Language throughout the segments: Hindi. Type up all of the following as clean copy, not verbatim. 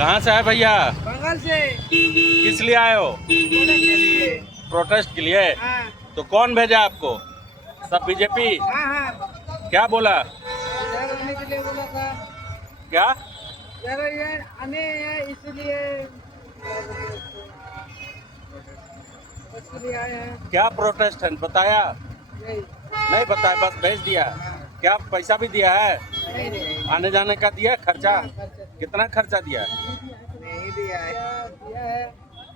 कहाँ से है भैया? बंगाल से। किस लिए आए हो? प्रोटेस्ट के लिए। हाँ तो कौन भेजा आपको? सब बीजेपी? हाँ हाँ, क्या बोला? इधर आने के लिए बोला था। क्या? इधर ये आने हैं इसलिए इसलिए आए हैं। क्या प्रोटेस्ट है बताया? नहीं नहीं बताया, बस भेज दिया। क्या पैसा भी दिया है? नहीं नहीं, आने जाने का दिया खर्चा? खर्चा कितना खर्चा दिया? नहीं दिया है।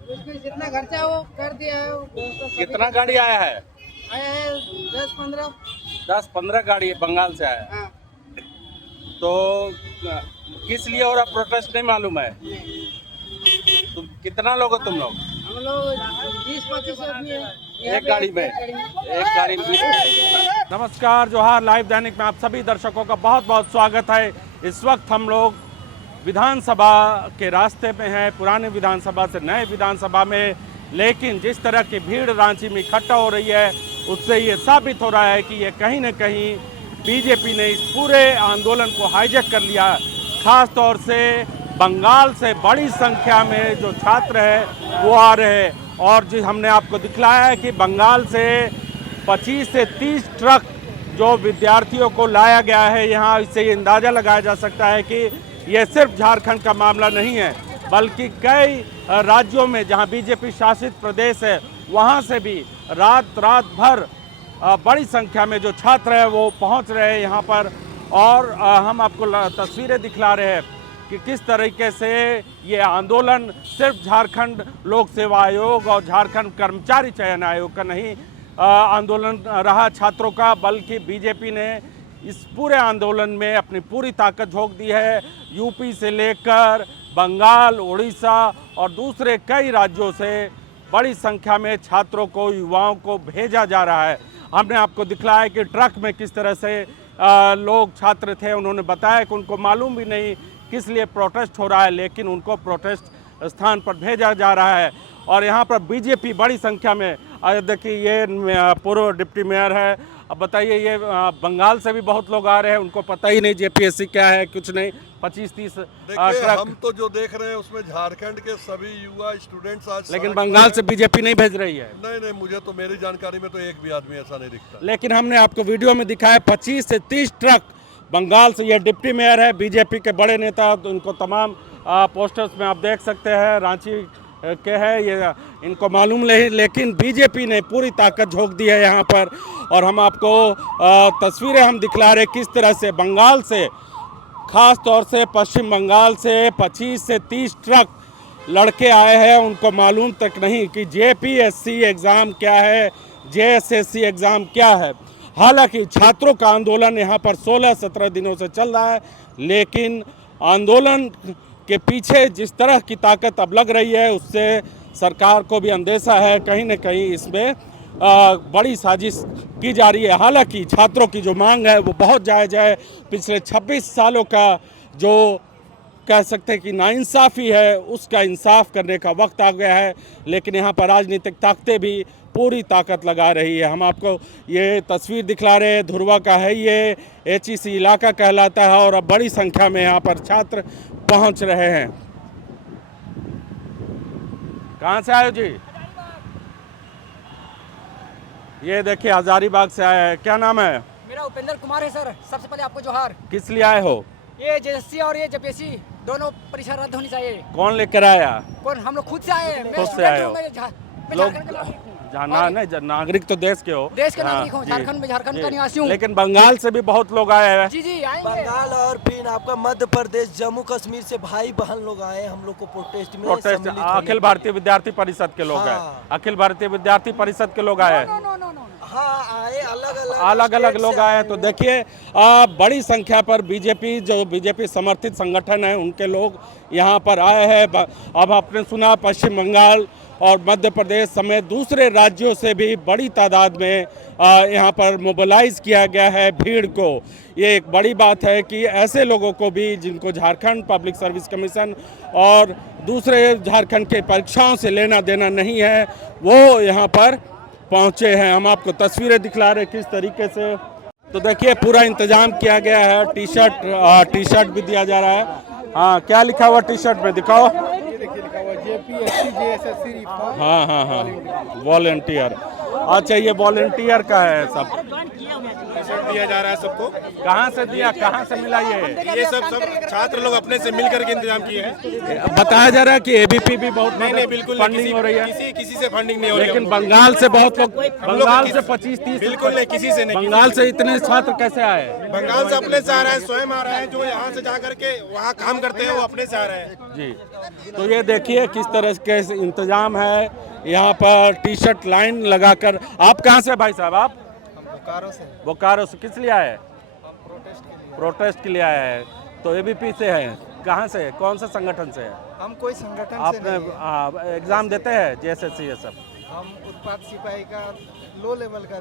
उसमें जितना खर्चा हो कर दिया है। दोस्तों सभी कितना गाड़ी आया है? आया है 10-15। 10-15 गाड़ी बंगाल से आया। हाँ तो किस लिए हो रहा प्रोटेस्ट नहीं मालूम है? तुम कितना लोग हो तुम लोग? हम लोग 20-25 आदमी है एक गाड़ी में? एक गाड़ी में 20। नमस्कार, जोहार लाइव दैनिक में आप सभी दर्शकों का बहुत बहुत स्वागत है। इस वक्त हम लोग विधानसभा के रास्ते में हैं, पुराने विधानसभा से नए विधानसभा में। लेकिन जिस तरह की भीड़ रांची में इकट्ठा हो रही है, उससे ये साबित हो रहा है कि ये कहीं न कहीं बीजेपी ने इस पूरे आंदोलन को हाईजैक कर लिया। खास तौर से बंगाल से बड़ी संख्या में जो छात्र हैं वो आ रहे हैं। और जी हमने आपको दिखलाया है कि बंगाल से 25 से 30 ट्रक जो विद्यार्थियों को लाया गया है यहाँ। इससे ये अंदाज़ा लगाया जा सकता है कि ये सिर्फ झारखंड का मामला नहीं है, बल्कि कई राज्यों में जहाँ बीजेपी शासित प्रदेश है वहाँ से भी रात भर बड़ी संख्या में जो छात्र हैं वो पहुँच रहे हैं यहाँ पर। और हम आपको तस्वीरें दिखला रहे हैं कि किस तरीके से ये आंदोलन सिर्फ झारखंड लोक सेवा आयोग और झारखंड कर्मचारी चयन आयोग का नहीं आंदोलन रहा छात्रों का, बल्कि बीजेपी ने इस पूरे आंदोलन में अपनी पूरी ताकत झोंक दी है। यूपी से लेकर बंगाल, उड़ीसा और दूसरे कई राज्यों से बड़ी संख्या में छात्रों को, युवाओं को भेजा जा रहा है। हमने आपको दिखलाया कि ट्रक में किस तरह से लोग छात्र थे। उन्होंने बताया कि उनको मालूम भी नहीं किस लिए प्रोटेस्ट हो रहा है, लेकिन उनको प्रोटेस्ट स्थान पर भेजा जा रहा है। और यहाँ पर बीजेपी बड़ी संख्या में, देखिए ये पूर्व डिप्टी मेयर है। अब बताइए, ये बंगाल से भी बहुत लोग आ रहे हैं, उनको पता ही नहीं जेपीएससी क्या है, कुछ नहीं। 25-30 ट्रक। हम तो जो देख रहे हैं उसमें झारखंड के सभी युवा स्टूडेंट्स आज, लेकिन बंगाल से बीजेपी नहीं भेज रही है। नहीं, मुझे तो मेरी जानकारी में तो एक भी आदमी ऐसा नहीं दिखता। लेकिन हमने आपको वीडियो में दिखाया 25 से 30 ट्रक बंगाल से। ये डिप्टी मेयर है, बीजेपी के बड़े नेता, तो इनको तमाम पोस्टर्स में आप देख सकते हैं रांची के हैं ये, इनको मालूम नहीं, लेकिन बीजेपी ने पूरी ताकत झोंक दी है यहाँ पर। और हम आपको तस्वीरें हम दिखला रहे किस तरह से बंगाल से, खास तौर से पश्चिम बंगाल से 25 से 30 ट्रक लड़के आए हैं। उनको मालूम तक नहीं कि जेपीएससी एग्ज़ाम क्या है, जेएसएससी एग्ज़ाम क्या है। हालांकि छात्रों का आंदोलन यहाँ पर 16-17 दिनों से चल रहा है, लेकिन आंदोलन के पीछे जिस तरह की ताकत अब लग रही है, उससे सरकार को भी अंदेशा है कहीं न कहीं इसमें बड़ी साजिश की जा रही है। हालांकि छात्रों की जो मांग है वो बहुत जायज़ है। पिछले 26 सालों का जो कह सकते हैं कि नाइंसाफ़ी है, उसका इंसाफ करने का वक्त आ गया है। लेकिन यहाँ पर राजनीतिक ताकतें भी पूरी ताकत लगा रही है। हम आपको ये तस्वीर दिखला रहे हैं, धुरवा का है ये, एचईसी इलाका कहलाता है। और अब बड़ी संख्या में यहाँ पर छात्र पहुँच रहे हैं। कहाँ से आए हो जी? ये देखिए हजारीबाग से आए हैं। क्या नाम है? मेरा उपेंद्र कुमार है सर। सबसे पहले आपको जोहार। किस लिए आए हो? ये जेएससी और ये जेपीएससी दोनों परीक्षा रद्द होनी चाहिए। कौन लेकर आया? कौन? हम लोग खुद से आए हैं। खुद से आए हो? मैं लोग झारखंड का नागरिक हूँ। नहीं, नागरिक तो देश के हो। देश के हाँ, नागरिक हूँ, जी, झारखंड में झारखंड का जी। निवासी हूँ। लेकिन बंगाल से भी बहुत लोग आए हैं। जी आएंगे। बंगाल और फिर आपका मध्य प्रदेश, जम्मू कश्मीर से भाई बहन लोग आए हम लोग को प्रोटेस्ट में सम्मिलित होने अखिल भारतीय विद्यार्थी परिषद के लोग हैं। हाँ। अखिल भारतीय विद्यार्थी परिषद के लोग आए हैं। नो। हाँ, आए अलग अलग लोग आए हैं। तो देखिए बड़ी संख्या पर बीजेपी, जो बीजेपी समर्थित संगठन है, उनके लोग यहाँ पर आए हैं। अब आपने सुना पश्चिम बंगाल और मध्य प्रदेश समेत दूसरे राज्यों से भी बड़ी तादाद में यहाँ पर मोबिलाइज किया गया है भीड़ को। ये एक बड़ी बात है कि ऐसे लोगों को भी जिनको झारखंड पब्लिक सर्विस कमीशन और दूसरे झारखंड के परीक्षाओं से लेना देना नहीं है, वो यहाँ पर पहुँचे हैं। हम आपको तस्वीरें दिखला रहे किस तरीके से। तो देखिए पूरा इंतजाम किया गया है, टी शर्ट भी दिया जा रहा है। हाँ, क्या लिखा हुआ टी शर्ट में दिखाओ। ये देखिए लिखा हुआ JPSC JSSC रिफॉर्म हाँ हाँ हाँ, वॉलेंटियर। अच्छा, ये वॉलेंटियर का है सब। दिया जा रहा है सबको। कहाँ से दिया, कहाँ से मिला ये सब छात्र लोग अपने से मिल करके इंतजाम किए हैं। बताया जा रहा है कि एबीपी भी बहुत नहीं बिल्कुल फंडिंग हो रही है, किसी से फंडिंग नहीं हो रही है। लेकिन बंगाल से बहुत लोग, बंगाल से 25-30, बिल्कुल नहीं, किसी से नहीं। बंगाल से इतने छात्र कैसे आए? बंगाल से अपने से आ रहा है, स्वयं आ रहा है। जो यहाँ से जा करके वहाँ काम करते हैं वो अपने से आ रहे हैं जी। तो ये देखिए किस तरह के इंतजाम है यहाँ पर, टी शर्ट लाइन लगाकर। आप कहाँ से भाई साहब? आप बोकारो से। किस लिए आए? प्रोटेस्ट के लिए आए हैं। तो एबीपी से हैं। कहाँ से, कौन से संगठन से है? हम कोई संगठन आपने एग्जाम देते हैं JSSC ये सब? हम उत्पाद सिपाही का लो लेवल का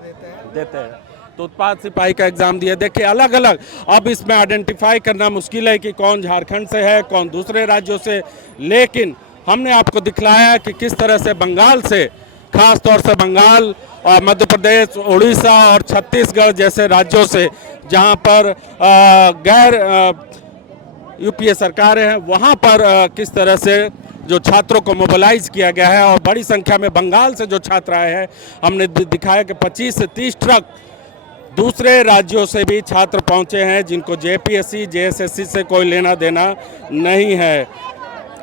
देते हैं। तो उत्पाद सिपाही का एग्जाम दिए। देखिए अलग अलग, अब इसमें आइडेंटिफाई करना मुश्किल है कि कौन झारखंड से है, कौन दूसरे राज्यों से, लेकिन हमने आपको दिखलाया कि किस तरह से बंगाल से, खास तौर से बंगाल और मध्य प्रदेश, उड़ीसा और छत्तीसगढ़ जैसे राज्यों से, जहां पर गैर यूपीए सरकारें हैं, वहां पर किस तरह से जो छात्रों को मोबिलाइज किया गया है। और बड़ी संख्या में बंगाल से जो छात्र आए हैं, हमने दिखाया कि 25 से 30 ट्रक दूसरे राज्यों से भी छात्र पहुंचे हैं, जिनको JPSC JSSC से कोई लेना देना नहीं है।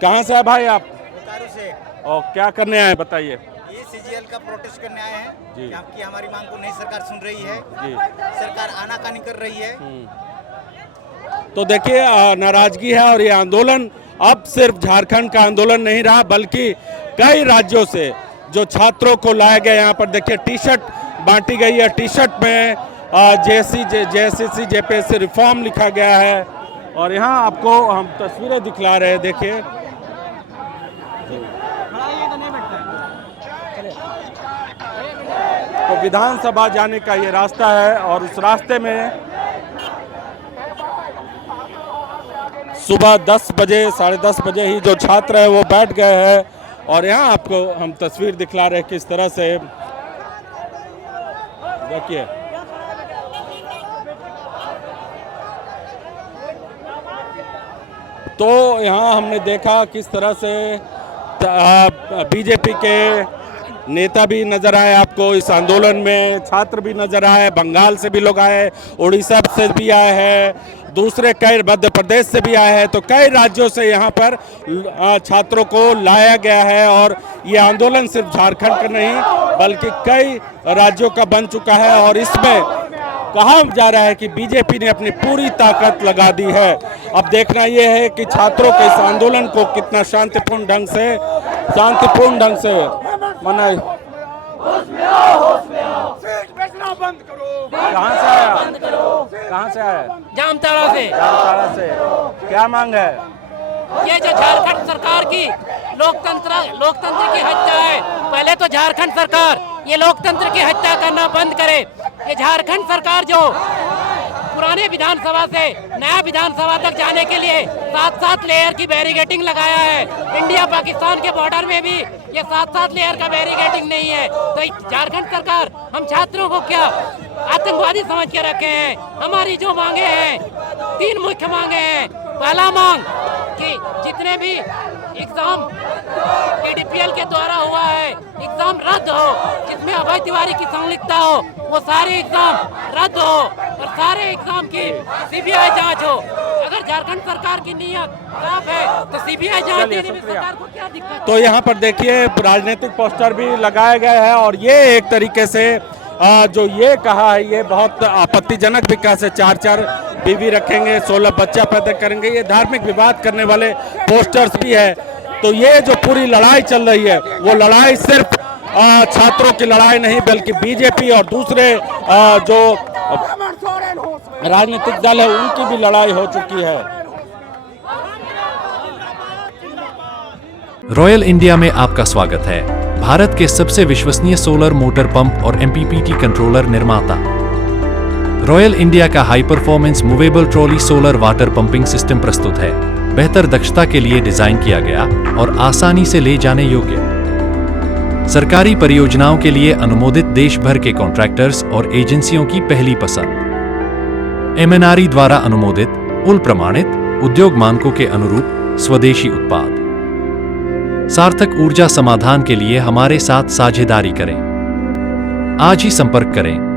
कहाँ से है भाई आप? बोकारो से। और क्या करने आए बताइए? ये CGL का प्रोटेस्ट करने आए हैं जी। कि आपकी हमारी मांग को नई सरकार सुन रही है जी। सरकार आनाकानी कर रही है। तो देखिए नाराजगी है, और ये आंदोलन अब सिर्फ झारखंड का आंदोलन नहीं रहा, बल्कि कई राज्यों से जो छात्रों को लाया गया। यहाँ पर देखिए टी शर्ट बांटी गई है, टी शर्ट में JSSC JPSC रिफॉर्म लिखा गया है। और यहाँ आपको हम तस्वीरें दिखला रहे हैं, देखिए। तो विधानसभा जाने का ये रास्ता है, और उस रास्ते में सुबह 10 बजे 10:30 बजे ही जो छात्र है वो बैठ गए हैं। और यहाँ आपको हम तस्वीर दिखला रहे हैं किस तरह से, देखिए। तो यहाँ हमने देखा किस तरह से बीजेपी के नेता भी नजर आए आपको इस आंदोलन में, छात्र भी नजर आए, बंगाल से भी लोग आए, उड़ीसा से भी आए हैं, दूसरे कई मध्य प्रदेश से भी आए हैं। तो कई राज्यों से यहाँ पर छात्रों को लाया गया है। और ये आंदोलन सिर्फ झारखंड का नहीं बल्कि कई राज्यों का बन चुका है। और इसमें कहा जा रहा है कि बीजेपी ने अपनी पूरी ताकत लगा दी है। अब देखना यह है कि छात्रों के इस आंदोलन को कितना शांतिपूर्ण ढंग से मनाए। कहाँ से आया? कहाँ से आया? जामताड़ा से। क्या मांग है? ये जो झारखंड सरकार की लोकतंत्र की हत्या है, पहले तो झारखंड सरकार ये लोकतंत्र की हत्या करना बंद करे। ये झारखंड सरकार जो पुराने विधानसभा से नया विधानसभा तक जाने के लिए 7-7 लेयर की बैरिकेडिंग लगाया है। इंडिया पाकिस्तान के बॉर्डर में भी ये 7-7 लेयर का बैरिकेडिंग नहीं है। तो झारखंड सरकार हम छात्रों को क्या आतंकवादी समझ के रखे हैं? हमारी जो मांगे हैं 3 मुख्य मांगे हैं। पहला मांग कि जितने भी एग्जाम TDPL के द्वारा हुआ है एग्जाम रद्द हो, जिसमें अभय तिवारी की संलिप्तता हो वो सारे एग्जाम रद्द हो, और सारे एग्जाम की CBI जांच हो। अगर झारखंड सरकार की नीयत साफ है तो CBI जांच देने में सरकार को क्या दिक्कत है? तो यहाँ पर देखिए राजनीतिक पोस्टर भी लगाए गए हैं। और ये एक तरीके से जो ये कहा है ये बहुत आपत्तिजनक भी, कैसे 4-4 बीवी रखेंगे, 16 बच्चा पैदा करेंगे, ये धार्मिक विवाद करने वाले पोस्टर्स भी है। तो ये जो पूरी लड़ाई चल रही है वो लड़ाई सिर्फ छात्रों की लड़ाई नहीं बल्कि बीजेपी और दूसरे जो राजनीतिक दल है उनकी भी लड़ाई हो चुकी है। रॉयल इंडिया में आपका स्वागत है। भारत के सबसे विश्वसनीय सोलर मोटर पंप और MPPT कंट्रोलर निर्माता। रॉयल इंडिया का high performance movable trolley solar water pumping system प्रस्तुत है। बेहतर दक्षता के लिए डिजाइन किया गया और आसानी से ले जाने योग्य। सरकारी परियोजनाओं के लिए अनुमोदित देश भर के कॉन्ट्रैक्टर्स और एजेंसियों की पहली पसंद। MNRE द्वारा अनुमोदित, उल प्रमाणित उद्योग मानकों के अनुरूप स्वदेशी उत्पाद। सार्थक ऊर्जा समाधान के लिए हमारे साथ साझेदारी करें। आज ही संपर्क करें